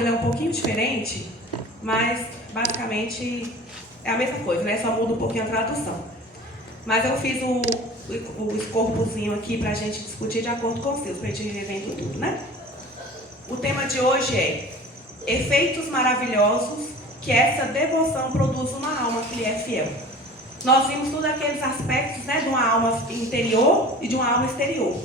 ele é um pouquinho diferente, mas basicamente é a mesma coisa, né? Só muda um pouquinho a tradução. Mas eu fiz o escorpozinho aqui para a gente discutir de acordo com os seus, para a gente ir revendo tudo, né? O tema de hoje é efeitos maravilhosos que essa devoção produz numa alma que lhe é fiel. Nós vimos todos aqueles aspectos, né, de uma alma interior e de uma alma exterior.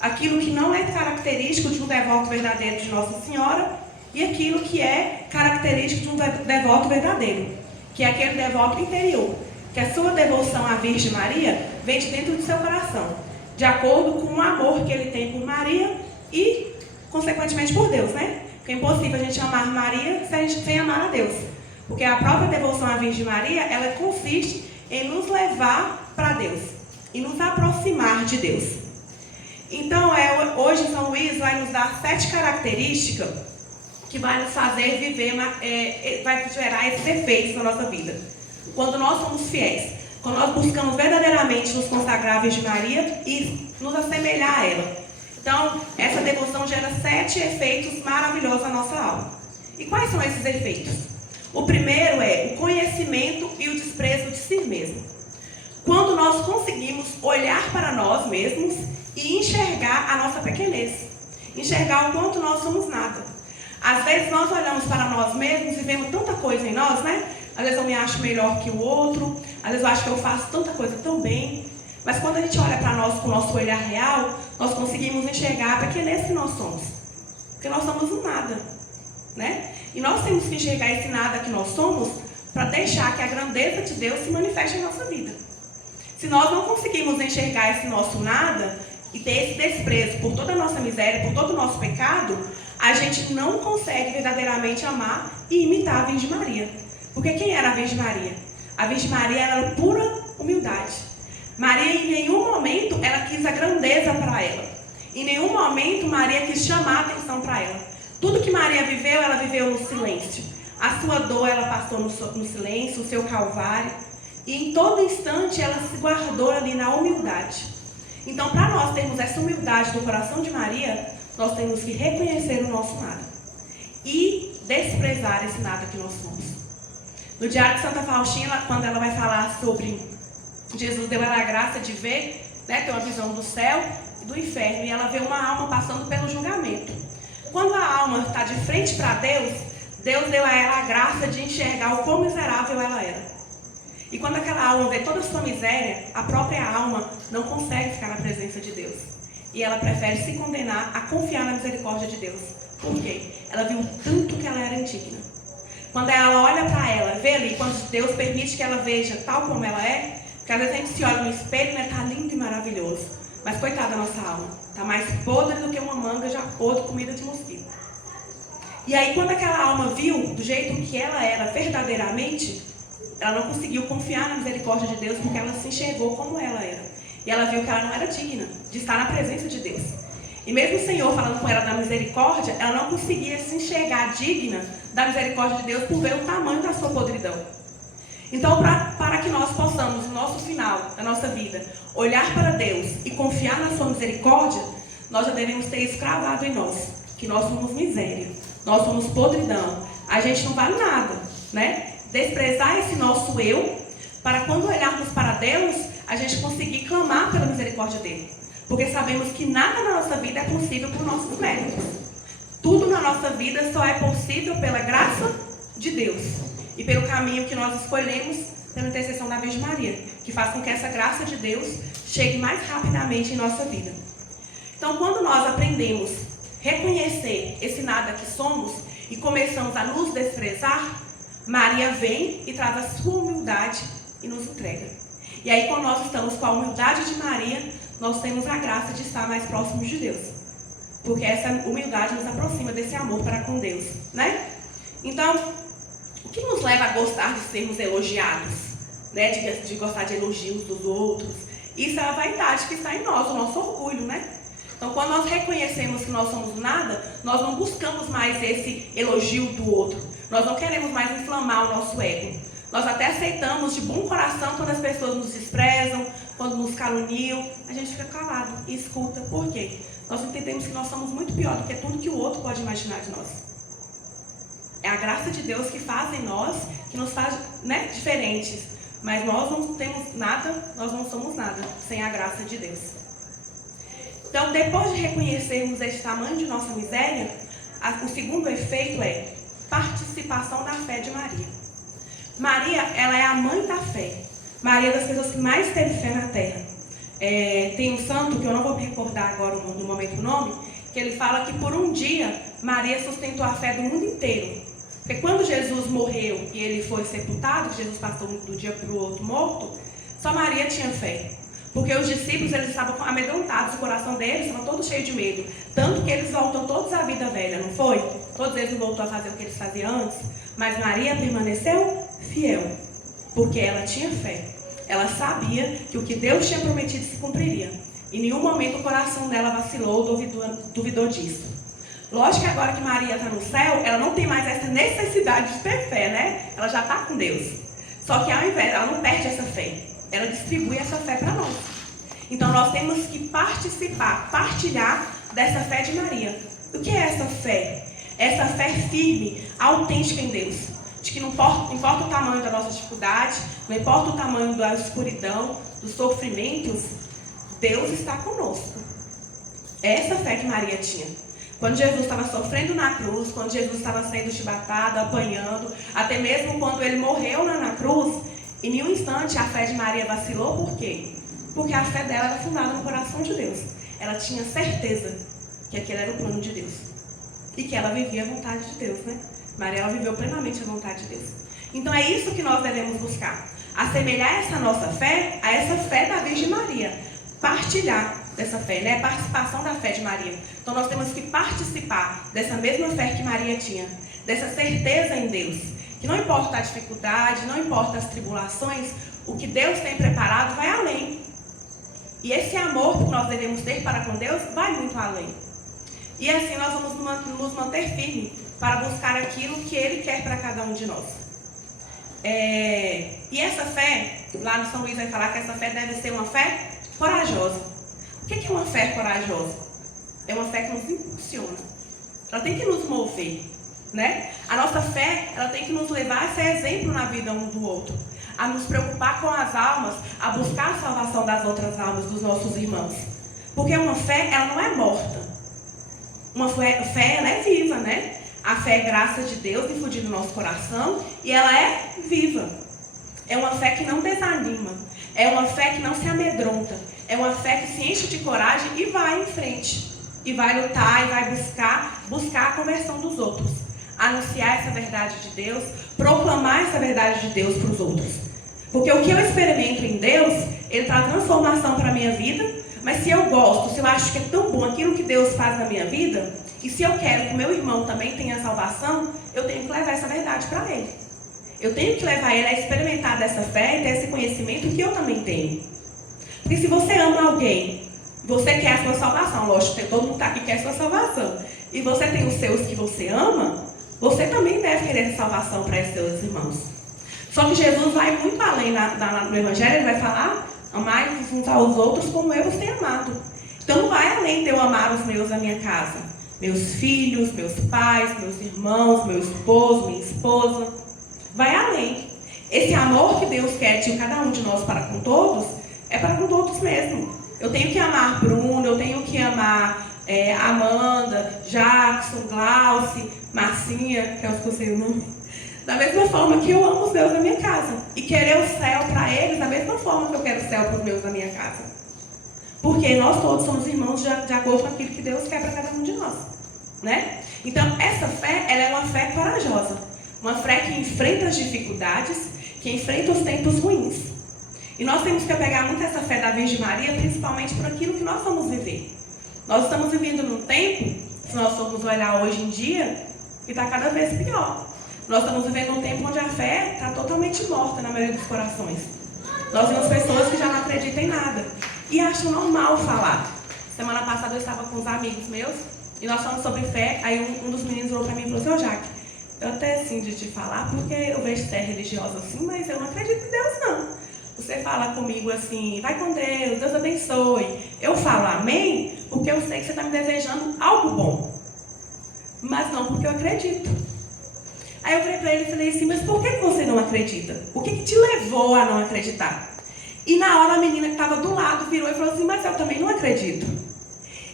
Aquilo que não é característico de um devoto verdadeiro de Nossa Senhora e aquilo que é característico de um devoto verdadeiro, que é aquele devoto interior, que a sua devoção à Virgem Maria vem de dentro do seu coração, de acordo com o amor que ele tem por Maria e, consequentemente, por Deus, né? Porque é impossível a gente amar Maria sem amar a Deus. Porque a própria devoção à Virgem Maria, ela consiste em nos levar para Deus e nos aproximar de Deus. Então, hoje São Luís vai nos dar 7 características que vai nos fazer viver, vai gerar esses efeitos na nossa vida. Quando nós somos fiéis, quando nós buscamos verdadeiramente nos consagrar à Virgem Maria e nos assemelhar a ela. Então, essa devoção gera 7 efeitos maravilhosos na nossa alma. E quais são esses efeitos? O primeiro é o conhecimento e o desprezo de si mesmo. Quando nós conseguimos olhar para nós mesmos e enxergar a nossa pequenez, enxergar o quanto nós somos nada. Às vezes nós olhamos para nós mesmos e vemos tanta coisa em nós, né? Às vezes eu me acho melhor que o outro, às vezes eu acho que eu faço tanta coisa tão bem. Mas quando a gente olha para nós com o nosso olhar real, nós conseguimos enxergar a pequenez que nós somos. Porque nós somos um nada, né? E nós temos que enxergar esse nada que nós somos para deixar que a grandeza de Deus se manifeste em nossa vida. Se nós não conseguimos enxergar esse nosso nada e ter esse desprezo por toda a nossa miséria, por todo o nosso pecado, a gente não consegue verdadeiramente amar e imitar a Virgem Maria. Porque quem era a Virgem Maria? A Virgem Maria era pura humildade. Maria, em nenhum momento, ela quis a grandeza para ela. Em nenhum momento, Maria quis chamar a atenção para ela. Tudo que Maria viveu, ela viveu no silêncio. A sua dor, ela passou no silêncio, o seu calvário. E em todo instante, ela se guardou ali na humildade. Então, para nós termos essa humildade do coração de Maria, nós temos que reconhecer o nosso nada. E desprezar esse nada que nós somos. No Diário de Santa Faustina, quando ela vai falar sobre Jesus deu ela a graça de ver, né, ter uma visão do céu e do inferno, e ela vê uma alma passando pelo julgamento. Quando a alma está de frente para Deus, Deus deu a ela a graça de enxergar o quão miserável ela era. E quando aquela alma vê toda a sua miséria, a própria alma não consegue ficar na presença de Deus. E ela prefere se condenar a confiar na misericórdia de Deus. Por quê? Ela viu tanto que ela era indigna. Quando ela olha para ela, vê ali, quando Deus permite que ela veja tal como ela é, porque às vezes a gente se olha no espelho, né, tá lindo e maravilhoso. Mas coitada da nossa alma, tá mais podre do que uma manga já podre, comida de mosquito. E aí quando aquela alma viu do jeito que ela era verdadeiramente, ela não conseguiu confiar na misericórdia de Deus, porque ela se enxergou como ela era. E ela viu que ela não era digna de estar na presença de Deus. E mesmo o Senhor falando com ela da misericórdia, ela não conseguia se enxergar digna da misericórdia de Deus por ver o tamanho da sua podridão. Então, para que nós possamos, no nosso final da nossa vida, olhar para Deus e confiar na sua misericórdia, nós já devemos ter escravado em nós, que nós somos miséria, nós somos podridão, a gente não vale nada, né? Desprezar esse nosso eu, para quando olharmos para Deus, a gente conseguir clamar pela misericórdia dele. Porque sabemos que nada na nossa vida é possível por nossos méritos. Tudo na nossa vida só é possível pela graça de Deus. E pelo caminho que nós escolhemos, pela intercessão da Virgem Maria, que faz com que essa graça de Deus chegue mais rapidamente em nossa vida. Então, quando nós aprendemos a reconhecer esse nada que somos e começamos a nos desprezar, Maria vem e traz a sua humildade e nos entrega. E aí, quando nós estamos com a humildade de Maria, nós temos a graça de estar mais próximos de Deus. Porque essa humildade nos aproxima desse amor para com Deus, né? Então, o que nos leva a gostar de sermos elogiados, né? De gostar de elogios dos outros? Isso é a vaidade que está em nós, o nosso orgulho, né? Então, quando nós reconhecemos que nós somos nada, nós não buscamos mais esse elogio do outro. Nós não queremos mais inflamar o nosso ego. Nós até aceitamos de bom coração quando as pessoas nos desprezam, quando nos caluniam. A gente fica calado e escuta. Por quê? Nós entendemos que nós somos muito pior do que tudo que o outro pode imaginar de nós. graça de Deus que faz em nós, que nos faz, né, diferentes. Mas nós não temos nada, nós não somos nada sem a graça de Deus. Então, depois de reconhecermos esse tamanho de nossa miséria, o segundo efeito é participação da fé de Maria. Maria, ela é a mãe da fé. Maria é das pessoas que mais teve fé na terra. Tem um santo, que eu não vou me recordar agora no momento o nome, que ele fala que por um dia Maria sustentou a fé do mundo inteiro. Porque quando Jesus morreu e ele foi sepultado, Jesus passou do dia para o outro morto, só Maria tinha fé. Porque os discípulos, eles estavam amedrontados, o coração deles estava todo cheio de medo. Tanto que eles voltam todos à vida velha, não foi? Todos eles não voltou a fazer o que eles faziam antes. Mas Maria permaneceu fiel, porque ela tinha fé. Ela sabia que o que Deus tinha prometido se cumpriria. Em nenhum momento o coração dela vacilou ou duvidou disso. Lógico que agora que Maria está no céu, ela não tem mais essa necessidade de ter fé, né? Ela já está com Deus. Só que ao invés, ela não perde essa fé. Ela distribui essa fé para nós. Então nós temos que participar, partilhar dessa fé de Maria. O que é essa fé? Essa fé firme, autêntica em Deus. De que não importa o tamanho da nossa dificuldade, não importa o tamanho da escuridão, dos sofrimentos, Deus está conosco. É essa fé que Maria tinha. Quando Jesus estava sofrendo na cruz, quando Jesus estava sendo chibatado, apanhando, até mesmo quando ele morreu na cruz, em nenhum instante a fé de Maria vacilou. Por quê? Porque a fé dela era fundada no coração de Deus. Ela tinha certeza que aquele era o plano de Deus. E que ela vivia a vontade de Deus, né? Maria, ela viveu plenamente a vontade de Deus. Então é isso que nós devemos buscar. Assemelhar essa nossa fé a essa fé da Virgem Maria. Partilhar dessa fé, né? Participação da fé de Maria. Então nós temos que participar dessa mesma fé que Maria tinha. Dessa certeza em Deus. Que não importa a dificuldade, não importa as tribulações, o que Deus tem preparado vai além. E esse amor que nós devemos ter para com Deus vai muito além. E assim nós vamos nos manter firmes para buscar aquilo que Ele quer para cada um de nós. E essa fé, lá no São Luís vai falar que essa fé deve ser uma fé corajosa. O que é uma fé corajosa? É uma fé que nos impulsiona. Ela tem que nos mover, né? A nossa fé, ela tem que nos levar a ser exemplo na vida um do outro. A nos preocupar com as almas, a buscar a salvação das outras almas, dos nossos irmãos. Porque uma fé, ela não é morta. Uma fé, ela é viva, né? A fé é graça de Deus infundindo no nosso coração e ela é viva. É uma fé que não desanima. É uma fé que não se amedronta. É uma fé que se enche de coragem e vai em frente. E vai lutar e vai buscar a conversão dos outros. Anunciar essa verdade de Deus, proclamar essa verdade de Deus para os outros. Porque o que eu experimento em Deus, Ele traz transformação para a minha vida. Mas se eu gosto, se eu acho que é tão bom aquilo que Deus faz na minha vida, e se eu quero que o meu irmão também tenha salvação, eu tenho que levar essa verdade para ele. Eu tenho que levar ele a experimentar dessa fé e desse conhecimento que eu também tenho. Porque se você ama alguém, você quer a sua salvação, lógico, todo mundo está aqui que quer a sua salvação, e você tem os seus que você ama, você também deve querer essa salvação para os seus irmãos. Só que Jesus vai muito além no Evangelho, ele vai falar, amai uns aos outros como eu os tenho amado. Então não vai além de eu amar os meus da minha casa. Meus filhos, meus pais, meus irmãos, meu esposo, minha esposa. Vai além. Esse amor que Deus quer de cada um de nós para com todos, é para com todos mesmo. Eu tenho que amar Bruno, eu tenho que amar Amanda, Jackson, Glauci, Marcinha, que eu esqueci o nome. Da mesma forma que eu amo os meus da minha casa. E querer o céu para eles da mesma forma que eu quero o céu para os meus da minha casa. Porque nós todos somos irmãos de acordo com aquilo que Deus quer para cada um de nós. Né? Então, essa fé, ela é uma fé corajosa. Uma fé que enfrenta as dificuldades, que enfrenta os tempos ruins. E nós temos que pegar muito essa fé da Virgem Maria, principalmente por aquilo que nós vamos viver. Nós estamos vivendo num tempo, se nós formos olhar hoje em dia, que está cada vez pior. Nós estamos vivendo um tempo onde a fé está totalmente morta na maioria dos corações. Nós vemos pessoas que já não acreditam em nada e acham normal falar. Semana passada eu estava com uns amigos meus e nós falamos sobre fé. Aí um dos meninos falou para mim e falou assim: ô Jaque, eu até assim de te falar porque eu vejo que você é religiosa assim, mas eu não acredito em Deus não. Você fala comigo assim, vai com Deus, Deus abençoe. Eu falo amém porque eu sei que você está me desejando algo bom. Mas não porque eu acredito. Aí eu falei para ele e falei assim, mas por que você não acredita? O que te levou a não acreditar? E na hora a menina que estava do lado virou e falou assim, mas eu também não acredito.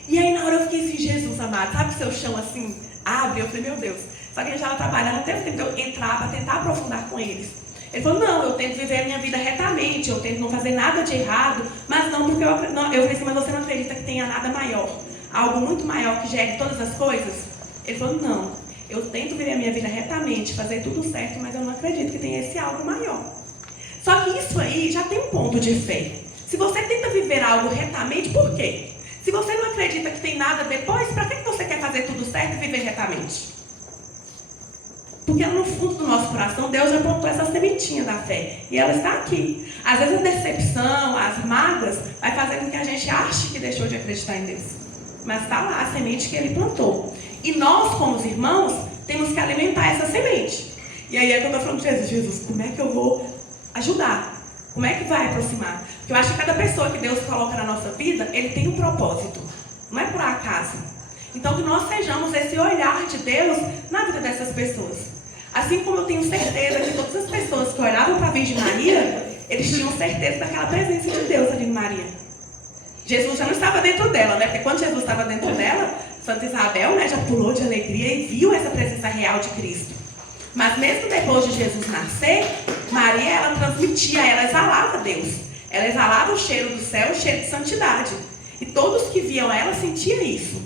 E aí na hora eu fiquei assim, Jesus amado, sabe o seu chão assim, abre? Eu falei, meu Deus. Só que a gente estava trabalhando, até o tempo de eu entrar para tentar aprofundar com eles. Ele falou, não, eu tento viver a minha vida retamente, eu tento não fazer nada de errado, mas não porque eu falei assim, mas você não acredita que tenha nada maior, algo muito maior que gere todas as coisas? Ele falou, não, eu tento viver a minha vida retamente, fazer tudo certo, mas eu não acredito que tenha esse algo maior. Só que isso aí já tem um ponto de fé. Se você tenta viver algo retamente, por quê? Se você não acredita que tem nada depois, para que você quer fazer tudo certo e viver retamente? Porque no fundo do nosso coração, Deus já plantou essa sementinha da fé. E ela está aqui. Às vezes a decepção, as mágoas, vai fazer com que a gente ache que deixou de acreditar em Deus. Mas está lá a semente que Ele plantou. E nós, como os irmãos, temos que alimentar essa semente. E aí é quando eu falo, Jesus, como é que eu vou ajudar? Como é que vai aproximar? Porque eu acho que cada pessoa que Deus coloca na nossa vida, Ele tem um propósito. Não é por acaso. Então que nós sejamos esse olhar de Deus na vida dessas pessoas. Assim como eu tenho certeza que todas as pessoas que olhavam para a Virgem Maria, eles tinham certeza daquela presença de Deus ali em Maria. Jesus já não estava dentro dela, né? Porque quando Jesus estava dentro dela, Santa Isabel, né, já pulou de alegria e viu essa presença real de Cristo. Mas mesmo depois de Jesus nascer, Maria, ela transmitia, ela exalava Deus. Ela exalava o cheiro do céu, o cheiro de santidade. E todos que viam ela sentiam isso.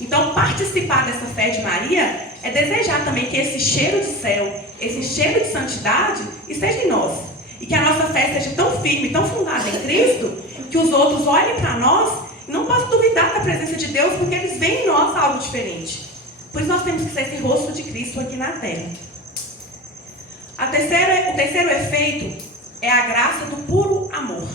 Então, participar dessa fé de Maria é desejar também que esse cheiro de céu, esse cheiro de santidade, esteja em nós. E que a nossa fé seja tão firme, tão fundada em Cristo, que os outros olhem para nós e não possam duvidar da presença de Deus, porque eles veem em nós algo diferente. Por isso nós temos que ser esse rosto de Cristo aqui na terra. O terceiro efeito é a graça do puro amor.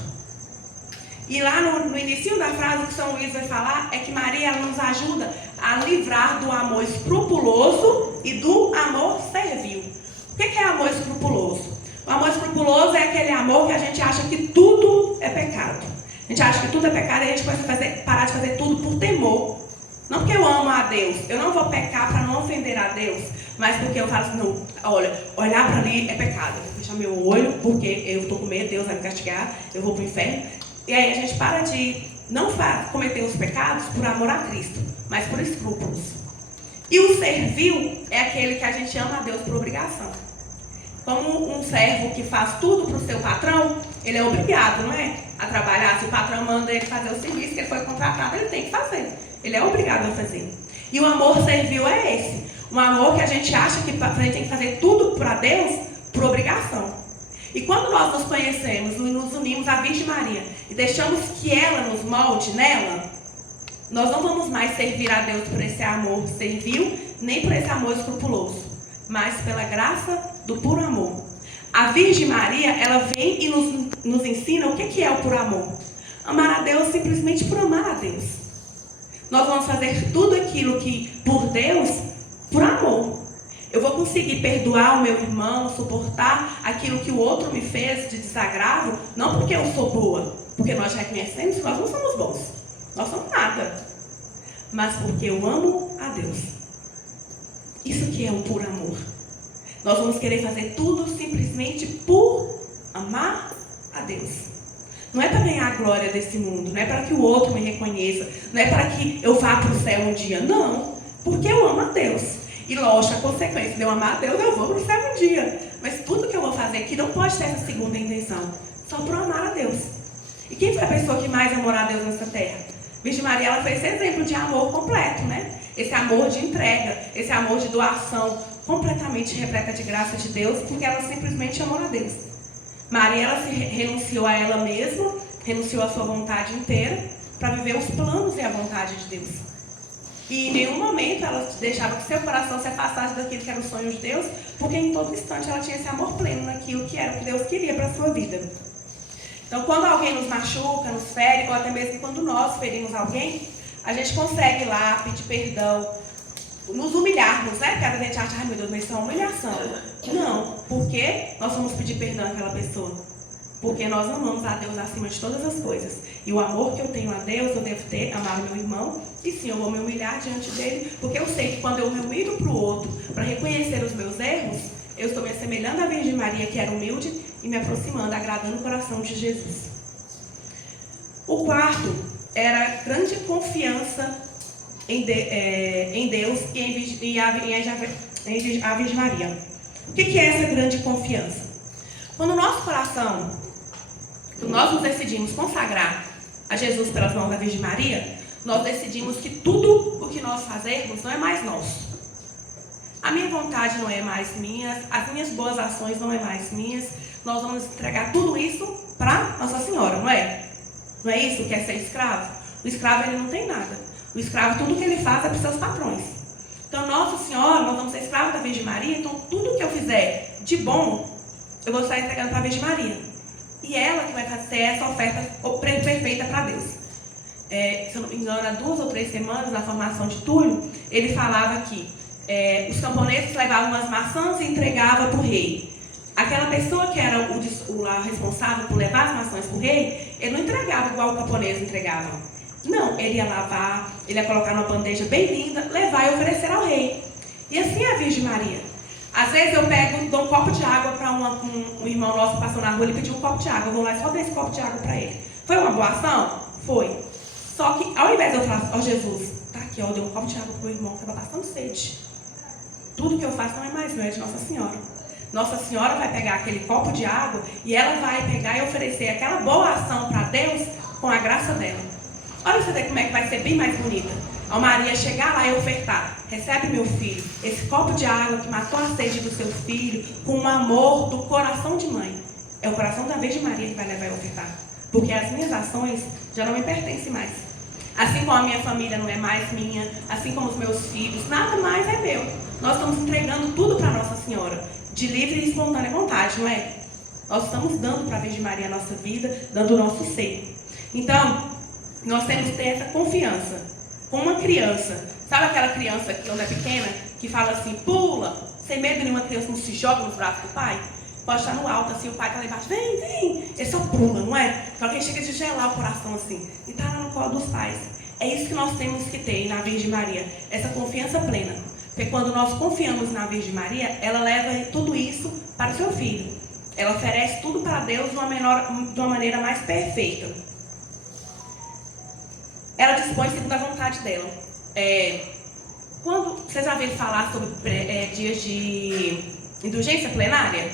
E lá no início da frase, o que São Luís vai falar é que Maria nos ajuda a livrar do amor escrupuloso e do amor servil. O que é amor escrupuloso? O amor escrupuloso é aquele amor que a gente acha que tudo é pecado. A gente acha que tudo é pecado e a gente pode parar de fazer tudo por temor. Não porque eu amo a Deus, eu não vou pecar para não ofender a Deus, mas porque eu falo assim, não, olha, olhar para ali é pecado. Eu vou fechar meu olho porque eu estou com medo, Deus vai me castigar, eu vou para o inferno. E aí a gente para de não cometer os pecados por amor a Cristo, mas por escrúpulos. E o servil é aquele que a gente ama a Deus por obrigação. Como um servo que faz tudo para o seu patrão, ele é obrigado, não é? A trabalhar. Se o patrão manda ele fazer o serviço que ele foi contratado, ele tem que fazer. Ele é obrigado a fazer. E o amor servil é esse. Um amor que a gente acha que a gente tem que fazer tudo para Deus por obrigação. E quando nós nos conhecemos e nos unimos à Virgem Maria e deixamos que ela nos molde nela, nós não vamos mais servir a Deus por esse amor servil, nem por esse amor escrupuloso, mas pela graça do puro amor. A Virgem Maria, ela vem e nos ensina o que é o puro amor. Amar a Deus simplesmente por amar a Deus. Nós vamos fazer tudo aquilo que por Deus, por amor. Eu vou conseguir perdoar o meu irmão, suportar aquilo que o outro me fez de desagravo, não porque eu sou boa, porque nós reconhecemos que nós não somos bons, nós somos nada, mas porque eu amo a Deus. Isso que é o puro amor. Nós vamos querer fazer tudo simplesmente por amar a Deus. Não é para ganhar a glória desse mundo, não é para que o outro me reconheça, não é para que eu vá para o céu um dia, não, porque eu amo a Deus. E lógico, a consequência de eu amar a Deus, eu vou para o céu um dia. Mas tudo que eu vou fazer aqui não pode ter essa segunda intenção. Só por amar a Deus. E quem foi a pessoa que mais amou a Deus nessa terra? Virgem Maria, ela foi esse exemplo de amor completo, né? Esse amor de entrega, esse amor de doação, completamente repleta de graça de Deus, porque ela simplesmente amou a Deus. Maria, ela se renunciou a ela mesma, renunciou à sua vontade inteira, para viver os planos e a vontade de Deus. E em nenhum momento ela deixava que seu coração se afastasse daquilo que era o sonho de Deus, porque em todo instante ela tinha esse amor pleno naquilo que era o que Deus queria para a sua vida. Então, quando alguém nos machuca, nos fere, ou até mesmo quando nós ferimos alguém, a gente consegue ir lá pedir perdão, nos humilharmos, né? Porque a gente acha, ai meu Deus, mas isso é uma humilhação. Não, porque nós vamos pedir perdão àquela pessoa. Porque nós amamos a Deus acima de todas as coisas. E o amor que eu tenho a Deus, eu devo ter, amar o meu irmão. E sim, eu vou me humilhar diante dele, porque eu sei que quando eu me humilho para o outro, para reconhecer os meus erros, eu estou me assemelhando à Virgem Maria, que era humilde, e me aproximando, agradando o coração de Jesus. O quarto era grande confiança em Deus e a Virgem Maria. O que é essa grande confiança? Quando o nosso coração, nós nos decidimos consagrar a Jesus pelas mãos da Virgem Maria, nós decidimos que tudo o que nós fazermos não é mais nosso. A minha vontade não é mais minha, as minhas boas ações não é mais minhas. Nós vamos entregar tudo isso para Nossa Senhora, não é? Não é isso que é ser escravo? O escravo, ele não tem nada. O escravo, tudo que ele faz é para os seus patrões. Então, Nossa Senhora, nós vamos ser escravos da Virgem Maria, então tudo que eu fizer de bom, eu vou estar entregando para a Virgem Maria. E ela que vai fazer essa oferta perfeita para Deus. Se eu não me engano, há 2 ou 3 semanas, na formação de Túlio, ele falava que os camponeses levavam as maçãs e entregavam para o rei. Aquela pessoa que era o responsável por levar as maçãs para o rei, ele não entregava igual o camponês entregava. Não, ele ia lavar, ele ia colocar numa bandeja bem linda, levar e oferecer ao rei. E assim é a Virgem Maria. Às vezes eu dou um copo de água para um irmão nosso que passou na rua, ele pediu um copo de água, eu vou lá e só dei esse copo de água para ele. Foi uma boa ação? Foi. Só que ao invés de eu falar, ó Jesus, tá aqui, ó, eu dei um copo de água para o irmão, estava passando sede. Tudo que eu faço não é mais meu, é de Nossa Senhora. Nossa Senhora vai pegar aquele copo de água e ela vai pegar e oferecer aquela boa ação para Deus com a graça dela. Olha você ver como é que vai ser bem mais bonita. A Maria chegar lá e ofertar. Recebe, meu filho, esse copo de água que matou a sede do seu filho com o amor do coração de mãe. É o coração da Virgem Maria que vai levar e ofertar. Porque as minhas ações já não me pertencem mais. Assim como a minha família não é mais minha, assim como os meus filhos, nada mais é meu. Nós estamos entregando tudo para Nossa Senhora, de livre e espontânea vontade, não é? Nós estamos dando para a Virgem Maria a nossa vida, dando o nosso ser. Então, nós temos que ter essa confiança. Com uma criança, sabe aquela criança que quando é pequena, que fala assim, pula, sem medo nenhuma, criança não se joga nos braços do pai? Pode estar no alto, assim, o pai está lá embaixo, vem, vem, ele só pula, não é? Só que ele chega de gelar o coração assim, e está lá no colo dos pais. É isso que nós temos que ter na Virgem Maria, essa confiança plena. Porque quando nós confiamos na Virgem Maria, ela leva tudo isso para o seu filho. Ela oferece tudo para Deus de uma maneira mais perfeita. Ela dispõe segundo a vontade dela. Quando vocês já ouviram falar sobre dias de indulgência plenária?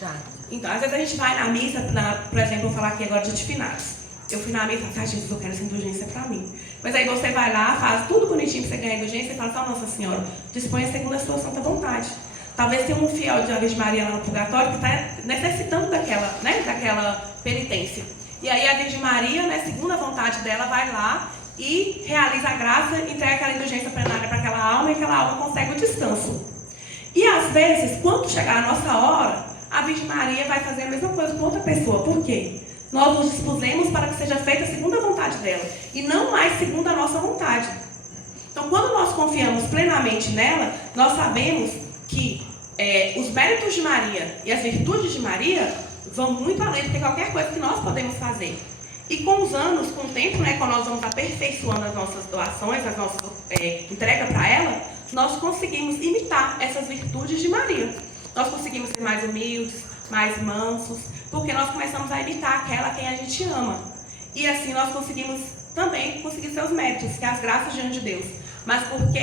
Já. Então, às vezes a gente vai na missa, por exemplo, eu vou falar aqui agora de finados. Eu fui na missa e falei, Jesus, eu quero essa indulgência para mim. Mas aí você vai lá, faz tudo bonitinho para você ganhar a indulgência e fala, só Nossa Senhora, disponha segundo a sua santa vontade. Talvez tenha um fiel de Virgem Maria lá no purgatório que está necessitando daquela penitência. E aí a Virgem Maria, segundo a vontade dela, vai lá e realiza a graça, entrega aquela indulgência plenária para aquela alma e aquela alma consegue o descanso. E às vezes, quando chegar a nossa hora, a Virgem Maria vai fazer a mesma coisa com outra pessoa. Por quê? Nós nos dispusemos para que seja feita segundo a vontade dela e não mais segundo a nossa vontade. Então, quando nós confiamos plenamente nela, nós sabemos que os méritos de Maria e as virtudes de Maria vão muito além do que qualquer coisa que nós podemos fazer. E com os anos, com o tempo, quando nós vamos aperfeiçoando as nossas doações, as nossas entrega para ela, nós conseguimos imitar essas virtudes de Maria. Nós conseguimos ser mais humildes, mais mansos, porque nós começamos a imitar aquela a quem a gente ama. E assim nós conseguimos também conseguir seus méritos, que é as graças diante de Deus. Mas porque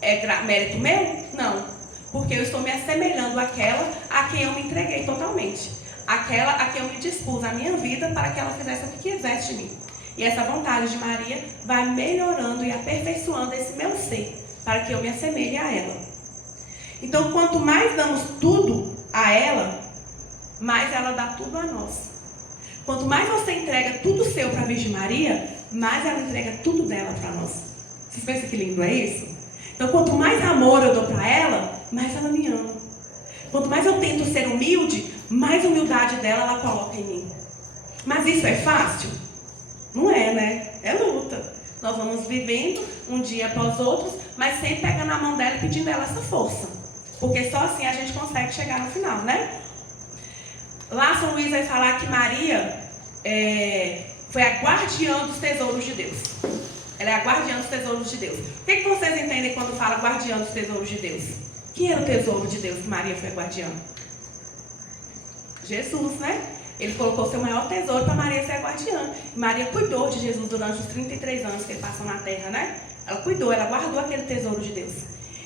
é mérito meu? Não. Porque eu estou me assemelhando àquela a quem eu me entreguei totalmente. Aquela a quem eu me dispus a minha vida para que ela fizesse o que quisesse de mim. E essa vontade de Maria vai melhorando e aperfeiçoando esse meu ser, para que eu me assemelhe a ela. Então, quanto mais damos tudo a ela, mais ela dá tudo a nós. Quanto mais você entrega tudo seu para a Virgem Maria, mais ela entrega tudo dela para nós. Vocês pensam que lindo é isso? Então, quanto mais amor eu dou para ela, mais ela me ama. Quanto mais eu tento ser humilde, mais humildade dela ela coloca em mim. Mas isso é fácil? Não é, né? É luta. Nós vamos vivendo um dia após outro, mas sempre pegando na mão dela e pedindo ela essa força. Porque só assim a gente consegue chegar no final, né? Lá São Luís vai falar que Maria foi a guardiã dos tesouros de Deus. Ela é a guardiã dos tesouros de Deus. O que vocês entendem quando fala guardiã dos tesouros de Deus? Quem era o tesouro de Deus que Maria foi a guardiã? Jesus, né? Ele colocou seu maior tesouro para Maria ser a guardiã. E Maria cuidou de Jesus durante os 33 anos que ele passou na terra, né? Ela cuidou, ela guardou aquele tesouro de Deus.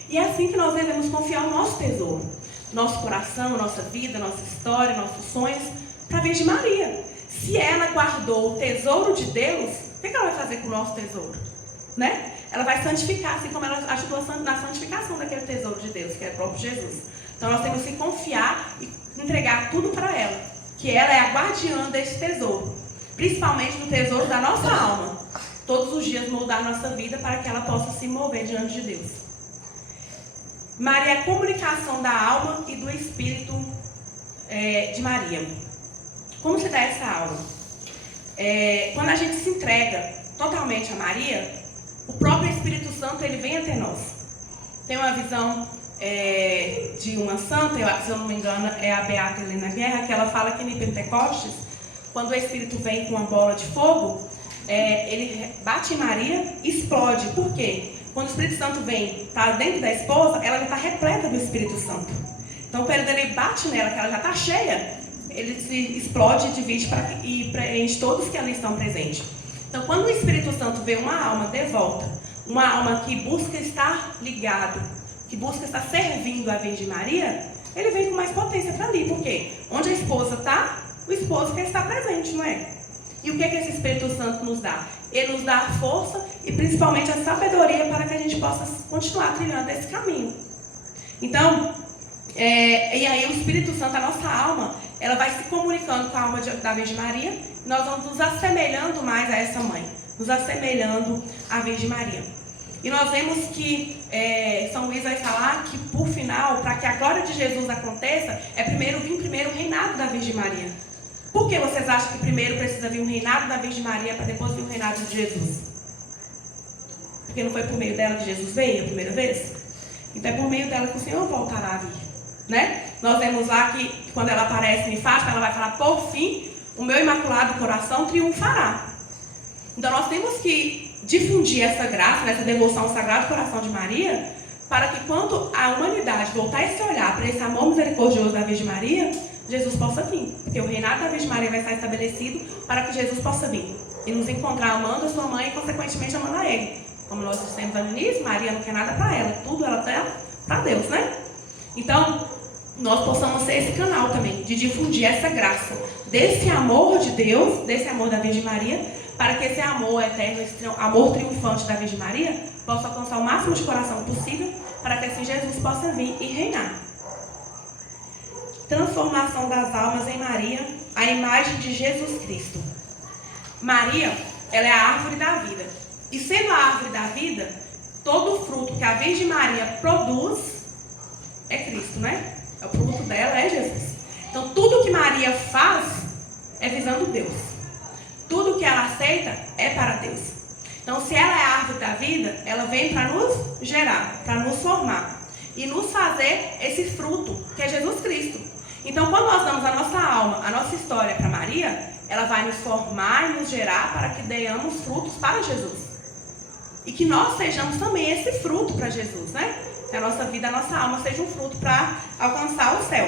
E é assim que nós devemos confiar o nosso tesouro. Nosso coração, nossa vida, nossa história, nossos sonhos, para a Virgem Maria. Se ela guardou o tesouro de Deus, o que ela vai fazer com o nosso tesouro? Né? Ela vai santificar, assim como ela ajudou na santificação daquele tesouro de Deus, que é o próprio Jesus. Então nós temos que confiar e entregar tudo para ela, que ela é a guardiã desse tesouro, principalmente do tesouro da nossa alma. Todos os dias moldar a nossa vida para que ela possa se mover diante de Deus. Maria é a comunicação da alma e do espírito de Maria. Como se dá essa alma? Quando a gente se entrega totalmente a Maria, o próprio Espírito Santo ele vem até nós. Tem uma visão de uma santa, se eu não me engano, é a Beata Helena Guerra, que ela fala que em Pentecostes, quando o Espírito vem com uma bola de fogo, ele bate em Maria e explode. Por quê? Quando o Espírito Santo vem para dentro da esposa, ela já está repleta do Espírito Santo. Então, quando ele bate nela, que ela já está cheia, ele se explode, divide e preenche todos que ali estão presentes. Então, quando o Espírito Santo vê uma alma de volta, uma alma que busca estar ligado, que busca estar servindo a Virgem Maria, ele vem com mais potência para ali. Por quê? Onde a esposa está, o esposo quer estar presente, não é? E o que esse Espírito Santo nos dá? Ele nos dá a força e principalmente a sabedoria para que a gente possa continuar trilhando esse caminho. Então, e aí o Espírito Santo, a nossa alma, ela vai se comunicando com a alma da Virgem Maria, e nós vamos nos assemelhando mais a essa mãe, nos assemelhando à Virgem Maria. E nós vemos que São Luís vai falar que, por final, para que a glória de Jesus aconteça, vir primeiro o reinado da Virgem Maria. Por que vocês acham que primeiro precisa vir o reinado da Virgem Maria para depois vir o reinado de Jesus? Porque não foi por meio dela que Jesus veio a primeira vez? Então é por meio dela que o Senhor voltará a vir, né? Nós vemos lá que quando ela aparece em Fátima, ela vai falar: por fim, o meu imaculado coração triunfará. Então nós temos que difundir essa graça, essa devoção ao Sagrado Coração de Maria, para que quando a humanidade voltar esse olhar para esse amor misericordioso da Virgem Maria, Jesus possa vir. Porque o reinado da Virgem Maria vai estar estabelecido para que Jesus possa vir e nos encontrar amando a sua mãe e consequentemente amando a Ele. Como nós dissemos no início, Maria não quer nada para ela, tudo ela tem para Deus, né? Então, nós possamos ser esse canal também, de difundir essa graça, desse amor de Deus, desse amor da Virgem Maria, para que esse amor eterno, esse amor triunfante da Virgem Maria, possa alcançar o máximo de coração possível, para que assim Jesus possa vir e reinar. Transformação das almas em Maria, a imagem de Jesus Cristo. Maria, ela é a árvore da vida. E sendo a árvore da vida, todo o fruto que a Virgem Maria produz é Cristo, né? O fruto dela é Jesus. Então, tudo que Maria faz é visando Deus. Tudo que ela aceita é para Deus. Então, se ela é a árvore da vida, ela vem para nos gerar, para nos formar e nos fazer esse fruto, que é Jesus Cristo. Então, quando nós damos a nossa alma, a nossa história para Maria, ela vai nos formar e nos gerar para que demos frutos para Jesus. E que nós sejamos também esse fruto para Jesus, né? Que a nossa vida, a nossa alma seja um fruto para alcançar o céu.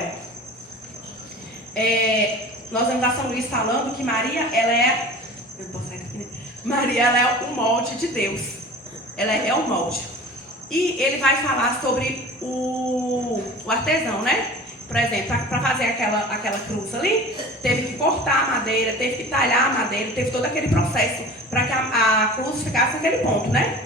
Nós vemos a São Luís falando que Maria, ela é... Eu não posso sair daqui, né? Maria, ela é o molde de Deus. Ela é o molde. E ele vai falar sobre o artesão, né? Por exemplo, para fazer aquela cruz ali, teve que cortar a madeira, teve que talhar a madeira, teve todo aquele processo para que a cruz ficasse naquele ponto, né?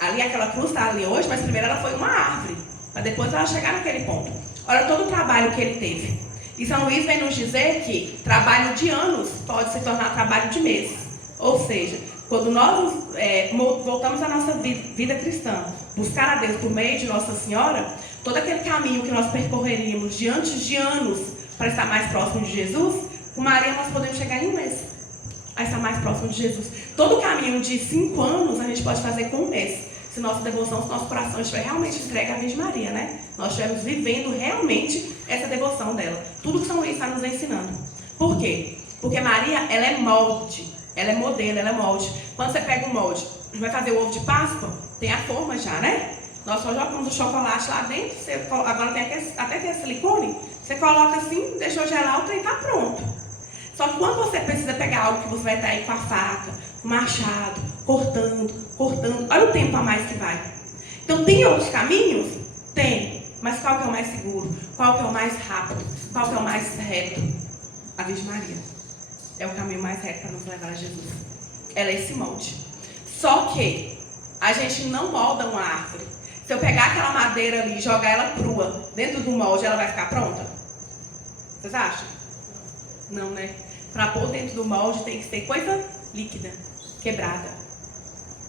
Ali aquela cruz está ali hoje, mas primeiro ela foi uma árvore, para depois ela chegar naquele ponto. Olha todo o trabalho que ele teve. E São Luís vem nos dizer que trabalho de anos pode se tornar trabalho de meses. Ou seja, quando nós voltamos à nossa vida cristã, buscar a Deus por meio de Nossa Senhora, todo aquele caminho que nós percorreríamos diante de anos para estar mais próximo de Jesus, com Maria nós podemos chegar em um mês a estar mais próximo de Jesus. Todo o caminho de 5 anos a gente pode fazer com um mês, se nossa devoção, se nosso coração estiver realmente entregue à Virgem Maria, né? Nós estivermos vivendo realmente essa devoção dela. Tudo que São Luís está nos ensinando. Por quê? Porque Maria, ela é molde, ela é modelo, ela é molde. Quando você pega um molde, vai fazer o ovo de Páscoa, tem a forma já, né? Nós só jogamos o chocolate lá dentro, agora até tem a silicone, você coloca assim, deixou gelar, o trem está pronto. Só que quando você precisa pegar algo que você vai estar aí com a faca, com o machado, cortando, olha o tempo a mais que vai. Então tem outros caminhos? Tem. Mas qual que é o mais seguro? Qual que é o mais rápido? Qual que é o mais reto? A Virgem Maria. É o caminho mais reto para nos levar a Jesus. Ela é esse molde. Só que a gente não molda uma árvore. Se eu pegar aquela madeira ali e jogar ela crua dentro do molde, ela vai ficar pronta? Vocês acham? Não, né? Para pôr dentro do molde tem que ser coisa líquida, quebrada.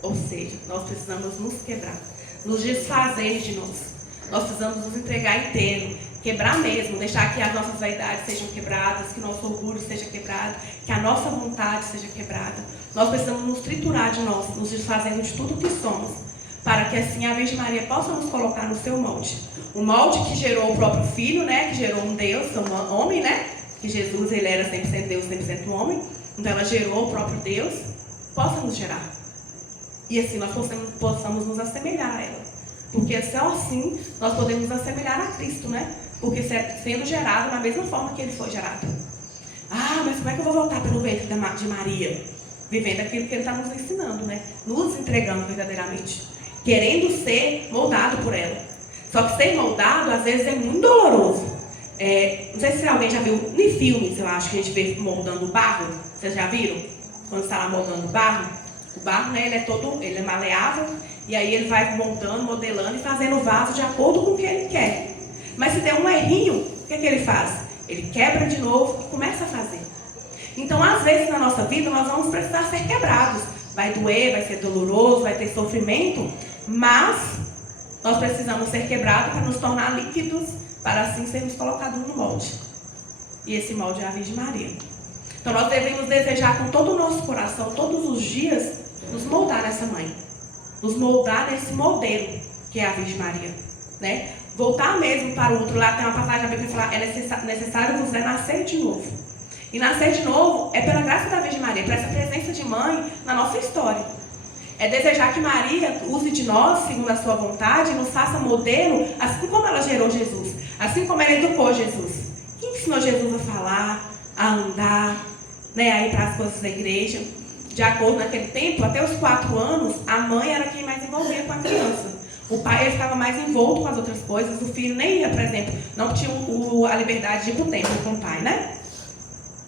Ou seja, nós precisamos nos quebrar, nos desfazer de nós. Nós precisamos nos entregar inteiro, quebrar mesmo, deixar que as nossas vaidades sejam quebradas, que nosso orgulho seja quebrado, que a nossa vontade seja quebrada. Nós precisamos nos triturar de nós, nos desfazendo de tudo que somos, para que assim a Virgem Maria possa nos colocar no seu molde. O molde que gerou o próprio Filho, né? Que gerou um Deus, um homem, né? Que Jesus, ele era 100% Deus, 100% homem. Então ela gerou o próprio Deus, possa nos gerar. E assim nós possamos nos assemelhar a ela. Porque só assim nós podemos nos assemelhar a Cristo, né? Porque sendo gerado da mesma forma que ele foi gerado. Ah, mas como é que eu vou voltar pelo ventre de Maria? Vivendo aquilo que ele está nos ensinando, né? Nos entregando verdadeiramente. Querendo ser moldado por ela. Só que ser moldado, às vezes, é muito doloroso. Não sei se alguém já viu em filmes, eu acho que a gente vê moldando barro. Vocês já viram? Quando está lá moldando barro. O barro, né, ele é maleável. E aí ele vai montando, modelando e fazendo o vaso de acordo com o que ele quer. Mas se der um errinho, o que ele faz? Ele quebra de novo e começa a fazer. Então, às vezes, na nossa vida, nós vamos precisar ser quebrados. Vai doer, vai ser doloroso, vai ter sofrimento. Mas nós precisamos ser quebrados para nos tornar líquidos, para assim sermos colocados no molde. E esse molde é a Virgem Maria. Então, nós devemos desejar com todo o nosso coração, todos os dias, nos moldar nessa mãe. Nos moldar nesse modelo, que é a Virgem Maria. Né? Voltar mesmo para o outro lado, tem uma passagem da Bíblia que fala, é necessário vos nascer de novo. E nascer de novo é pela graça da Virgem Maria, por essa presença de mãe na nossa história. É desejar que Maria use de nós, segundo a sua vontade, e nos faça modelo, assim como ela gerou Jesus, assim como ela educou Jesus. Quem ensinou Jesus a falar, a andar, né, a ir para as coisas da igreja? De acordo naquele tempo, até os 4 anos, a mãe era quem mais envolvia com a criança. O pai ele ficava mais envolto com as outras coisas, o filho nem ia, por exemplo, não tinha a liberdade de ir para o templo com o pai, né?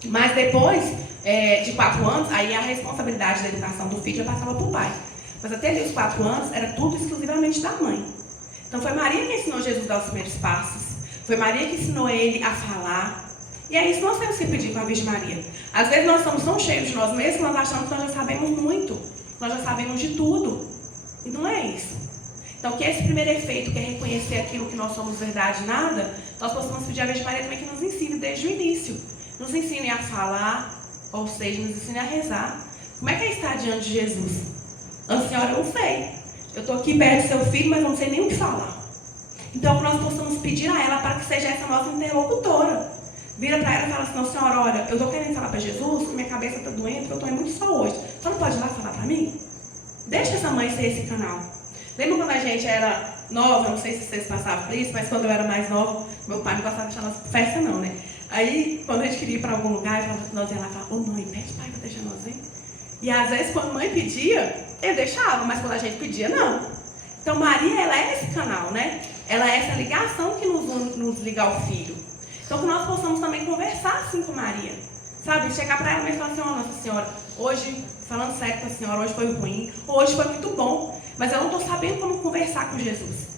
Mas depois de 4 anos, aí a responsabilidade da educação do filho já passava para o pai. Mas até ali os 4 anos, era tudo exclusivamente da mãe. Então foi Maria que ensinou Jesus a dar os primeiros passos. Foi Maria que ensinou ele a falar. E é isso que nós temos que pedir com a Virgem Maria. Às vezes nós somos tão cheios de nós mesmos que nós achamos que nós já sabemos muito. Nós já sabemos de tudo. E não é isso. Então que esse primeiro efeito, que é reconhecer aquilo que nós somos verdade e nada, nós possamos pedir à Virgem Maria também que nos ensine desde o início. Nos ensine a falar, ou seja, nos ensine a rezar. Como é que é estar diante de Jesus? Senhora, eu não sei. Eu estou aqui perto do seu filho, mas não sei nem o que falar. Então que nós possamos pedir a ela para que seja essa nossa interlocutora. Vira para ela e fala assim, senhora, olha, eu estou querendo falar para Jesus, que minha cabeça está doendo, porque eu estou muito só hoje. Só não pode ir lá falar para mim? Deixa essa mãe ser esse canal. Lembra quando a gente era nova, não sei se vocês passavam por isso, mas quando eu era mais nova, meu pai não gostava de chamar festa não, né? Aí, quando a gente queria ir para algum lugar, nós ia lá e falava, ô mãe, pede pai para deixar nós ir. E às vezes, quando a mãe pedia, ele deixava, mas quando a gente pedia, não. Então, Maria, ela é esse canal, né? Ela é essa ligação que nos liga ao Filho. Então, que nós possamos também conversar assim com Maria. Sabe? Chegar para ela mesmo e falar assim, ó, Nossa Senhora, hoje, falando sério com a senhora, hoje foi ruim, hoje foi muito bom, mas eu não estou sabendo como conversar com Jesus.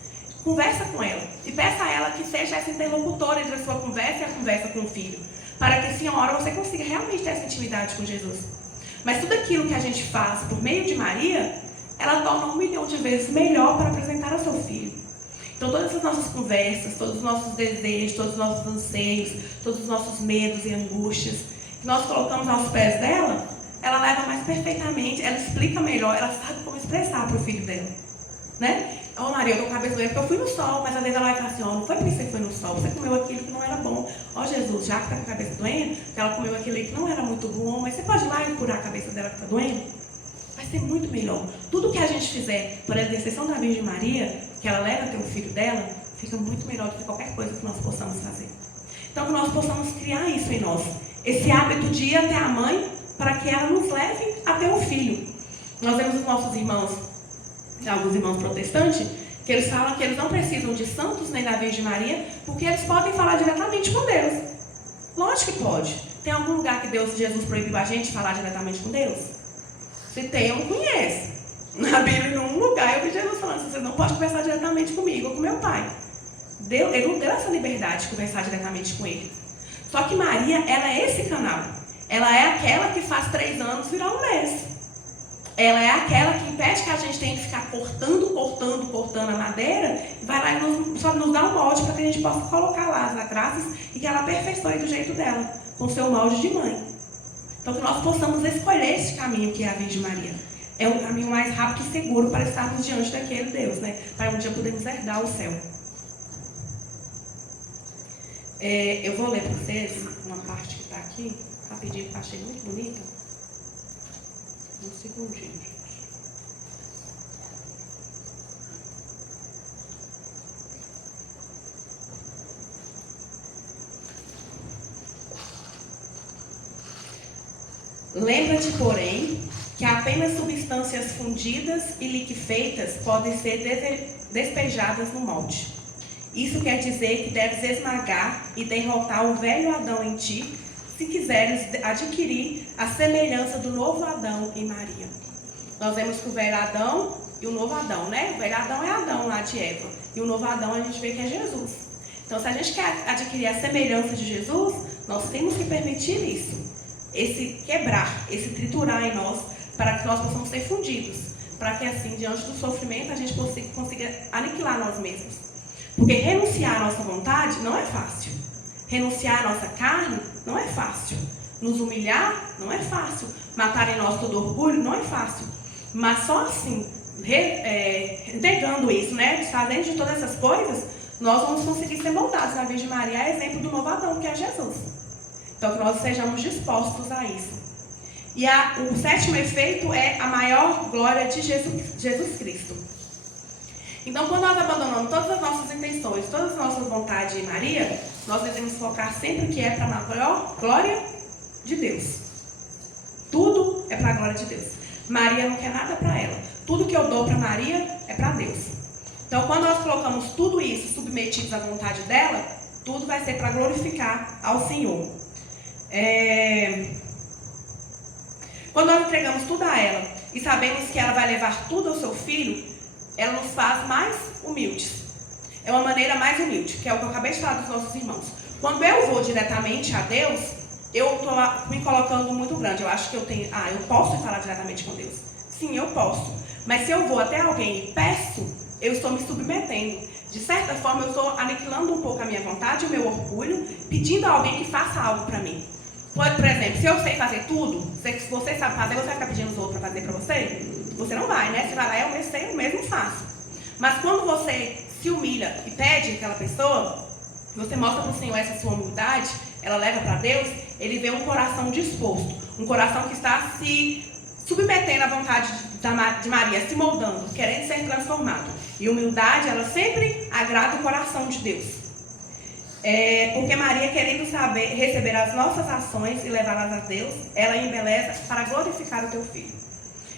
Conversa com ela e peça a ela que seja essa interlocutora entre a sua conversa e a conversa com o Filho. Para que, senhora, você consiga realmente ter essa intimidade com Jesus. Mas tudo aquilo que a gente faz por meio de Maria, ela torna 1 milhão de vezes melhor para apresentar ao seu Filho. Então, todas as nossas conversas, todos os nossos desejos, todos os nossos anseios, todos os nossos medos e angústias, que nós colocamos aos pés dela, ela leva mais perfeitamente, ela explica melhor, ela sabe como expressar para o filho dela. né? Ó, Maria, eu tô com a cabeça doente porque eu fui no sol, mas às vezes ela vai falar assim, ó, não foi porque você foi no sol, você comeu aquilo que não era bom. Ó, Jesus, já que tá com a cabeça doendo, que ela comeu aquilo que não era muito bom, mas você pode ir lá e curar a cabeça dela que tá doendo? Vai ser muito melhor. Tudo que a gente fizer, por exceção da Virgem Maria, que ela leva até o filho dela, fica muito melhor do que qualquer coisa que nós possamos fazer. Então, que nós possamos criar isso em nós. Esse hábito de ir até a mãe, para que ela nos leve até o filho. Nós vemos os nossos irmãos, alguns irmãos protestantes, que eles falam que eles não precisam de santos nem da Virgem Maria, porque eles podem falar diretamente com Deus. Lógico que pode. Tem algum lugar que Jesus proibiu a gente falar diretamente com Deus? Se tem, eu não conheço. Na Bíblia, em um lugar, eu vi Jesus falando, você não pode conversar diretamente comigo ou com meu pai. Ele não deu essa liberdade de conversar diretamente com ele. Só que Maria, ela é esse canal. Ela é aquela que faz 3 anos virar um mês. Ela é aquela que impede que a gente tenha que ficar cortando a madeira, e vai lá e só nos dá um molde para que a gente possa colocar lá as lacraças e que ela aperfeiçoe do jeito dela, com o seu molde de mãe. Então que nós possamos escolher esse caminho que é a Virgem Maria. É o caminho mais rápido e seguro para estarmos diante daquele Deus, né? Para um dia podermos herdar o céu. Eu vou ler para vocês uma parte que está aqui, rapidinho, que eu achei muito bonita. Um segundinho, gente. Lembra-te, porém, que apenas substâncias fundidas e liquefeitas podem ser despejadas no molde. Isso quer dizer que deves esmagar e derrotar o velho Adão em ti, se quiseres adquirir a semelhança do novo Adão em Maria. Nós vemos que o velho Adão e o novo Adão, né? O velho Adão é Adão lá de Eva. E o novo Adão a gente vê que é Jesus. Então, se a gente quer adquirir a semelhança de Jesus, nós temos que permitir isso. Esse quebrar, esse triturar em nós, para que nós possamos ser fundidos. Para que assim, diante do sofrimento, a gente consiga aniquilar nós mesmos. Porque renunciar à nossa vontade não é fácil. Renunciar à nossa carne não é fácil. Nos humilhar não é fácil. Matar em nós todo orgulho não é fácil. Mas só assim, negando isso, né? Fazendo de todas essas coisas, nós vamos conseguir ser moldados. A Virgem Maria é exemplo do novo Adão, que é Jesus. Então, que nós sejamos dispostos a isso. E o 7º efeito é a maior glória de Jesus Cristo. Então, quando nós abandonamos todas as nossas intenções, todas as nossas vontades em Maria, nós devemos focar sempre que é para a maior glória de Deus. Tudo é para a glória de Deus. Maria não quer nada para ela. Tudo que eu dou para Maria é para Deus. Então, quando nós colocamos tudo isso submetidos à vontade dela, tudo vai ser para glorificar ao Senhor. Quando nós entregamos tudo a ela e sabemos que ela vai levar tudo ao seu filho, ela nos faz mais humildes. É uma maneira mais humilde, que é o que eu acabei de falar dos nossos irmãos. Quando eu vou diretamente a Deus, eu estou me colocando muito grande. Eu acho que eu posso falar diretamente com Deus. Sim, eu posso. Mas se eu vou até alguém e peço, eu estou me submetendo. De certa forma, eu estou aniquilando um pouco a minha vontade, o meu orgulho, pedindo a alguém que faça algo para mim. Por exemplo, se eu sei fazer tudo, se você sabe fazer, você vai ficar pedindo os outros para fazer para você? Você não vai, né? Você vai lá, eu sei, eu mesmo faço. Mas quando você se humilha e pede aquela pessoa, você mostra para o Senhor essa sua humildade, ela leva para Deus, ele vê um coração disposto, um coração que está se submetendo à vontade de Maria, se moldando, querendo ser transformado. E humildade, ela sempre agrada o coração de Deus. Porque Maria, querendo receber as nossas ações e levá-las a Deus, ela embeleza para glorificar o teu filho.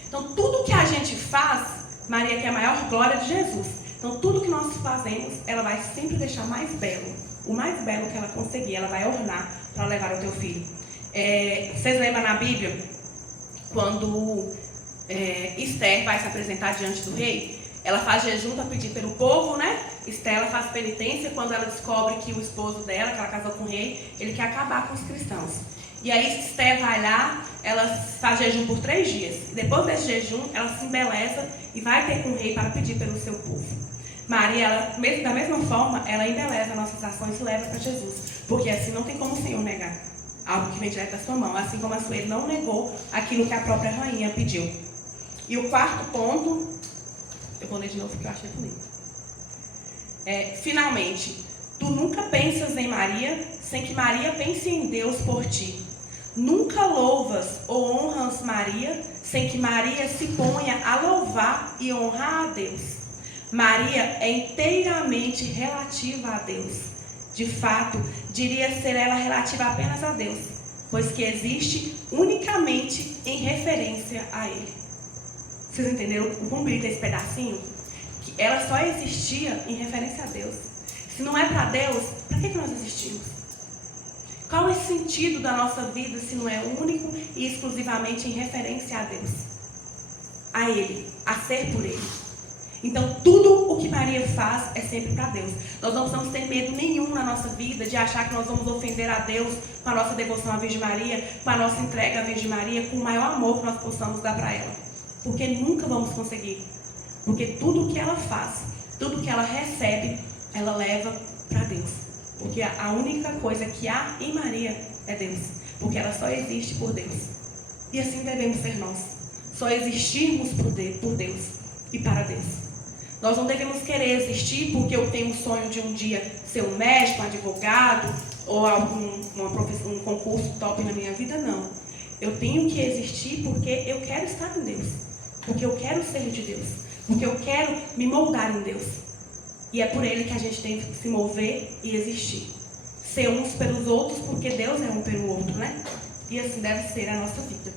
Então, tudo que a gente faz, Maria quer a maior glória de Jesus. Então, tudo que nós fazemos, ela vai sempre deixar mais belo. O mais belo que ela conseguir, ela vai ornar para levar o teu filho. Vocês lembram na Bíblia, quando Esther vai se apresentar diante do rei? Ela faz jejum para pedir pelo povo, né? Esther, ela faz penitência quando ela descobre que o esposo dela, que ela casou com o rei, ele quer acabar com os cristãos. E aí Esther vai lá, ela faz jejum por 3 dias. E depois desse jejum, ela se embeleza e vai ter com o rei para pedir pelo seu povo. Maria, da mesma forma, ela embeleza nossas ações e leva para Jesus. Porque assim não tem como o Senhor negar algo que vem direto da sua mão. Assim como a Sueli não negou aquilo que a própria rainha pediu. E o 4º ponto, Eu vou ler de novo porque eu achei bonito. Finalmente, tu nunca pensas em Maria sem que Maria pense em Deus por ti. Nunca louvas ou honras Maria sem que Maria se ponha a louvar e honrar a Deus. Maria é inteiramente relativa a Deus. De fato, diria ser ela relativa apenas a Deus, pois que existe unicamente em referência a Ele. Vocês entenderam o quão bonito é esse pedacinho? Que ela só existia em referência a Deus. Se não é para Deus, para que nós existimos? Qual é o sentido da nossa vida se não é único e exclusivamente em referência a Deus? A Ele, a ser por Ele. Então, tudo o que Maria faz é sempre para Deus. Nós não precisamos ter medo nenhum na nossa vida de achar que nós vamos ofender a Deus com a nossa devoção à Virgem Maria, com a nossa entrega à Virgem Maria, com o maior amor que nós possamos dar para ela. Porque nunca vamos conseguir. Porque tudo o que ela faz, tudo o que ela recebe, ela leva para Deus. Porque a única coisa que há em Maria é Deus. Porque ela só existe por Deus. E assim devemos ser nós. Só existirmos por Deus e para Deus. Nós não devemos querer existir porque eu tenho um sonho de um dia ser um médico, um advogado ou um concurso top na minha vida, não. Eu tenho que existir porque eu quero estar em Deus. Porque eu quero ser de Deus. Porque eu quero me moldar em Deus. E é por Ele que a gente tem que se mover e existir. Ser uns pelos outros porque Deus é um pelo outro, né? E assim deve ser a nossa vida.